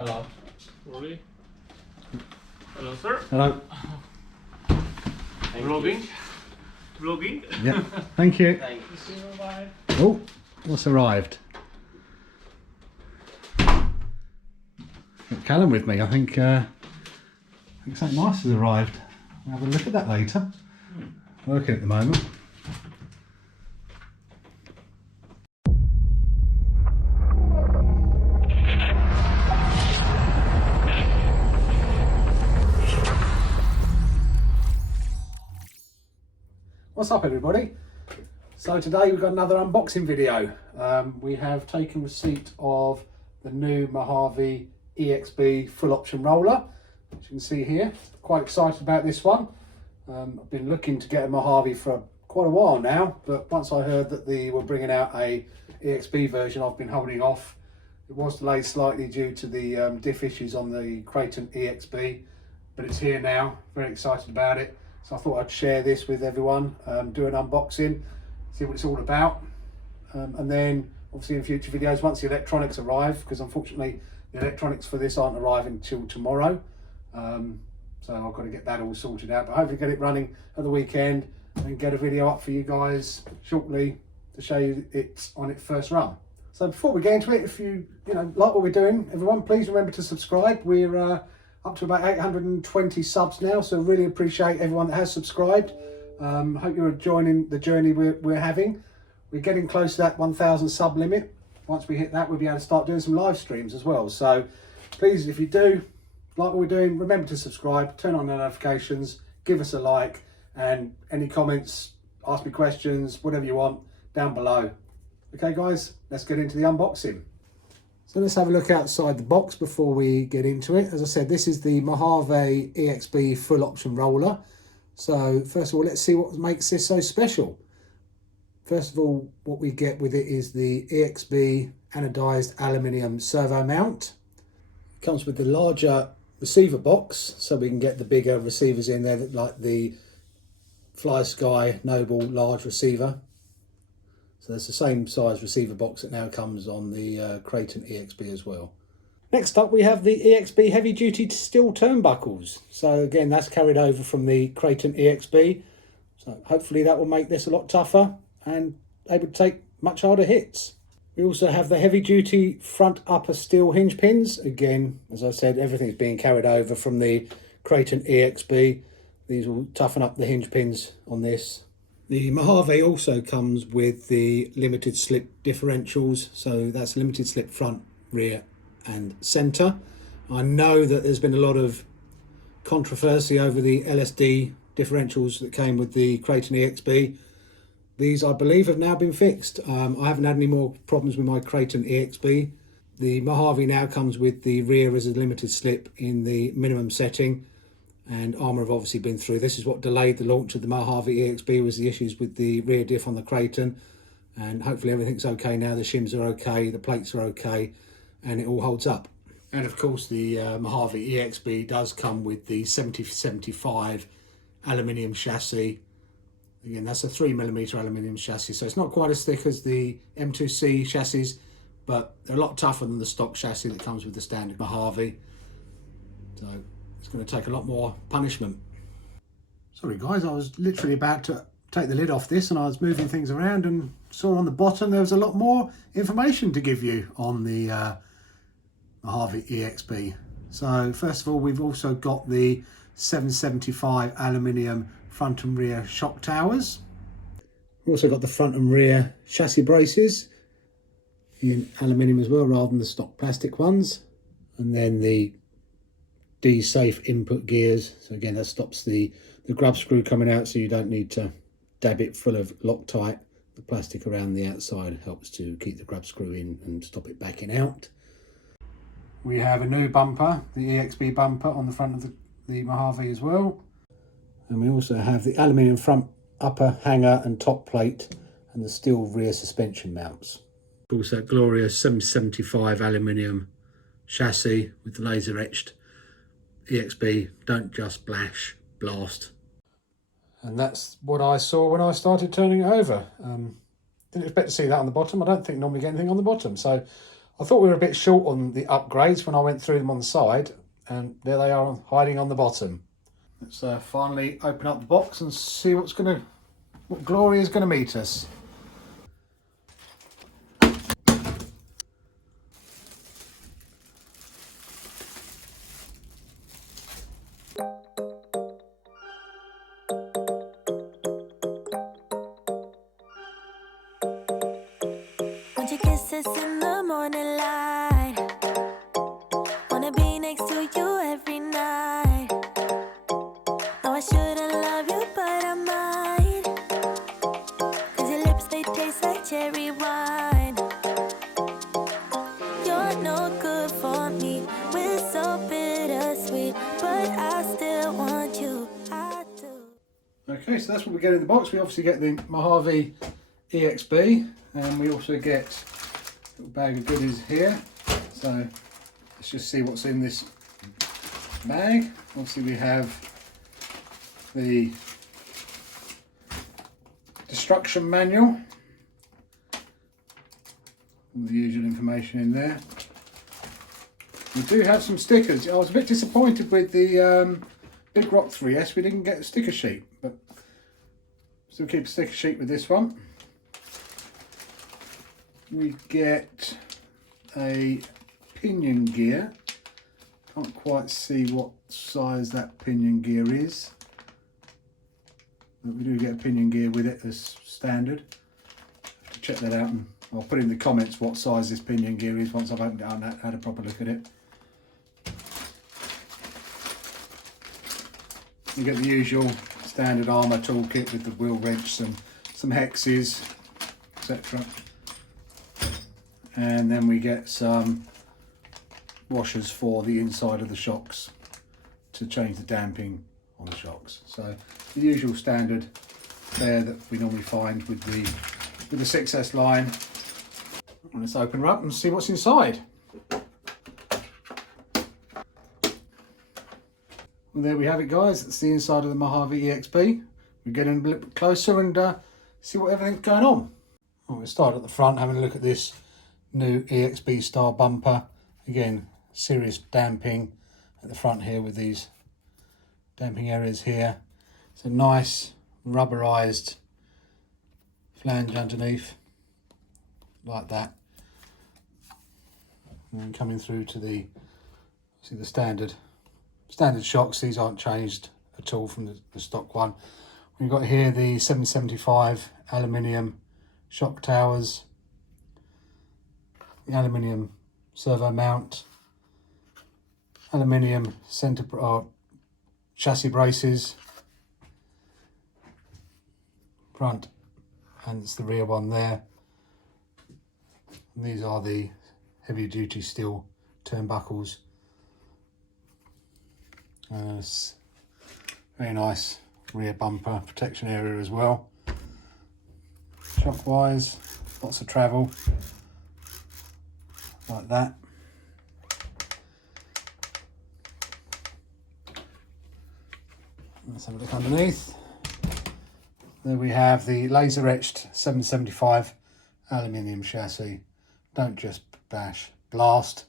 Hello. Rolly. Hello, sir. Hello. Vlogging. Vlogging. Yeah. Thank you. Thank you. Oh, what's arrived? Got Callum with me. I think something nice has arrived. We'll have a look at that later. Working at the moment. What's up, everybody? So today we've got another unboxing video. We have taken receipt of the new Mojave EXB full option roller, as you can see here. Quite excited about this one. I've been looking to get a Mojave for quite a while now, but once I heard that they were bringing out a EXB version, I've been holding off. It was delayed slightly due to the diff issues on the Graphene EXB, but it's here now. Very excited about it. So I thought I'd share this with everyone, do an unboxing, see what it's all about. And then obviously in future videos, once the electronics arrive, because unfortunately the electronics for this aren't arriving until tomorrow. So I've got to get that all sorted out, but hopefully get it running at the weekend and get a video up for you guys shortly to show you it's on its first run. So before we get into it, if you like what we're doing, everyone, please remember to subscribe. We're up to about 820 subs now, so really appreciate everyone that has subscribed. Hope you're enjoying the journey we're having. We're getting close to that 1,000 sub limit. Once we hit that, we'll be able to start doing some live streams as well. So please, if you do like what we're doing, remember to subscribe, turn on the notifications, give us a like, and any comments, ask me questions, whatever you want, down below. Okay guys, let's get into the unboxing. So let's have a look outside the box before we get into it. As I said, this is the Mojave EXB full option roller. So first of all, let's see what makes this so special. First of all, what we get with it is the EXB anodized aluminium servo mount. It comes with the larger receiver box, so we can get the bigger receivers in there, like the Flysky Noble large receiver. So that's the same size receiver box that now comes on the Graphene EXB as well. Next up we have the EXB heavy duty steel turnbuckles. So again, that's carried over from the Graphene EXB. So hopefully that will make this a lot tougher and able to take much harder hits. We also have the heavy duty front upper steel hinge pins. Again, as I said, everything's being carried over from the Graphene EXB. These will toughen up the hinge pins on this. The Mojave also comes with the limited slip differentials, so that's limited slip front, rear and centre. I know that there's been a lot of controversy over the LSD differentials that came with the Graphene EXB. These, I believe, have now been fixed. I haven't had any more problems with my Graphene EXB. The Mojave now comes with the rear as a limited slip in the minimum setting. And Arrma have obviously been through. This is what delayed the launch of the Mojave EXB, was the issues with the rear diff on the Graphene. And hopefully everything's okay now. The shims are okay, the plates are okay, and it all holds up. And of course the Mojave EXB does come with the 7075 aluminium chassis. Again, that's a 3mm aluminium chassis, so it's not quite as thick as the M2C chassis, but they're a lot tougher than the stock chassis that comes with the standard Mojave. So it's going to take a lot more punishment. Sorry guys, I was literally about to take the lid off this and I was moving things around and saw on the bottom there was a lot more information to give you on the Mojave EXB. So first of all, we've also got the 775 aluminium front and rear shock towers. We've also got the front and rear chassis braces in aluminium as well, rather than the stock plastic ones. And then the D-safe input gears. So again, that stops the grub screw coming out, so you don't need to dab it full of Loctite. The plastic around the outside helps to keep the grub screw in and stop it backing out. We have a new bumper, the EXB bumper, on the front of the Mojave as well. And we also have the aluminium front upper hanger and top plate and the steel rear suspension mounts. Also that glorious 775 aluminium chassis with the laser etched EXB, don't just blast. And that's what I saw when I started turning it over. Didn't expect to see that on the bottom. I don't think normally get anything on the bottom. So I thought we were a bit short on the upgrades when I went through them on the side, and there they are hiding on the bottom. Let's finally open up the box and see what glory is going to meet us. Want your kisses in the morning light. Wanna be next to you every night. No, I shouldn't love you, but I might. 'Cause your lips, they taste like cherry wine. You're no good for me. We're so bittersweet, but I still want you. I do. Okay, so that's what we get in the box. We obviously get the Mojave EXB, and we also get a little bag of goodies here. So let's just see what's in this bag. Obviously we have the destruction manual, all the usual information in there. We do have some stickers. I was a bit disappointed with the Big Rock 3S. We didn't get a sticker sheet, but still keep a sticker sheet with this one. We get a pinion gear. Can't quite see what size that pinion gear is, but we do get a pinion gear with it as standard. Have to check that out, and I'll put in the comments what size this pinion gear is once I've opened it out and had a proper look at it. You get the usual standard Arrma toolkit with the wheel wrench and some hexes, etc. And then we get some washers for the inside of the shocks to change the damping on the shocks. So the usual standard there that we normally find with the 6S line. And let's open her up and see what's inside. Well, there we have it, guys. That's the inside of the Mojave EXB. We're getting a little bit closer and see what everything's going on. Well, we'll start at the front, having a look at this new EXB style bumper. Again, serious damping at the front here with these damping areas here. It's a nice rubberized flange underneath, like that. And then coming through to the standard shocks. These aren't changed at all from the stock one. We've got here the 775 aluminium shock towers, the aluminium servo mount, aluminium center chassis braces, front, and it's the rear one there. And these are the heavy duty steel turnbuckles. Very nice rear bumper protection area as well. Shock wise, lots of travel, like that. Let's have a look underneath. There we have the laser etched 775 aluminium chassis. Don't just bash, blast.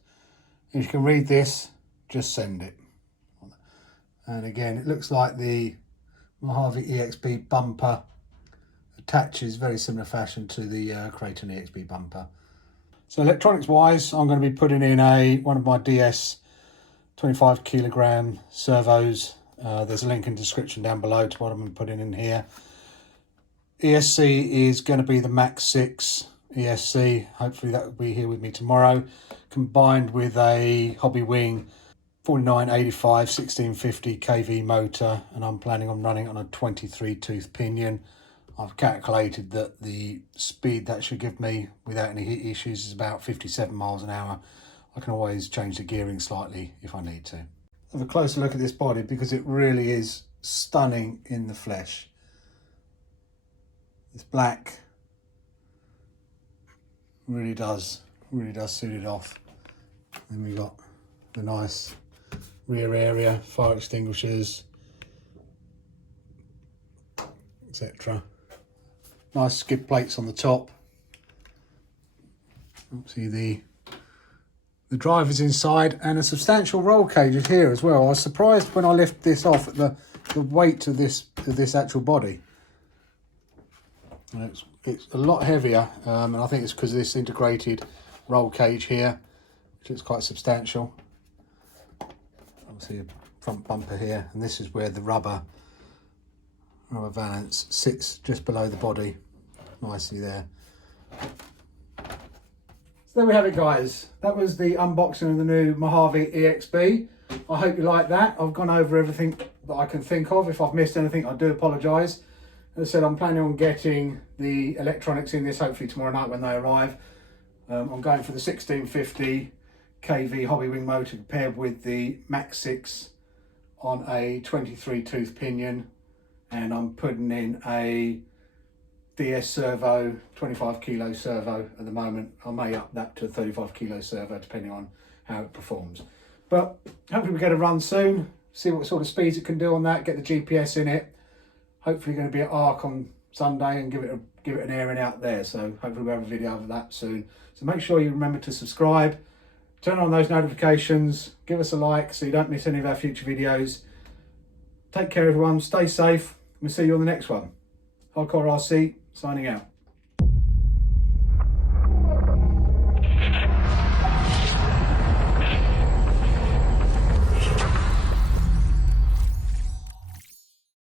If you can read this, just send it. And again, it looks like the Mojave EXB bumper attaches very similar fashion to the Creighton EXB bumper. So electronics wise, I'm going to be putting in one of my DS 25 kilogram servos. There's a link in the description down below to what I'm going to put in here. ESC is going to be the Max6 ESC. Hopefully that will be here with me tomorrow, combined with a Hobbywing 4985 1650 kV motor, and I'm planning on running on a 23 tooth pinion. I've calculated that the speed that should give me without any heat issues is about 57 miles an hour. I can always change the gearing slightly if I need to. Have a closer look at this body because it really is stunning in the flesh. This black really does suit it off. Then we got the nice rear area, fire extinguishers, etc. Nice skid plates on the top. See the The driver's inside and a substantial roll cage is here as well. I was surprised when I lifted this off at the weight of this actual body. It's a lot heavier, and I think it's because of this integrated roll cage here, which is quite substantial. Obviously a front bumper here, and this is where the rubber valance sits just below the body, nicely there. So there we have it, guys. That was the unboxing of the new Mojave EXB. I hope you like that. I've gone over everything that I can think of. If I've missed anything, I do apologise. As I said, I'm planning on getting the electronics in this hopefully tomorrow night when they arrive. I'm going for the 1650 kV Hobbywing motor paired with the Max6 on a 23 tooth pinion, and I'm putting in a DS servo, 25 kilo servo at the moment. I may up that to a 35 kilo servo depending on how it performs. But hopefully we get a run soon, see what sort of speeds it can do on that, get the GPS in it. Hopefully going to be at Arc on Sunday and give it an airing out there. So hopefully we'll have a video of that soon. So make sure you remember to subscribe, turn on those notifications, give us a like so you don't miss any of our future videos. Take care everyone, stay safe, we'll see you on the next one. Hardcore RC signing out.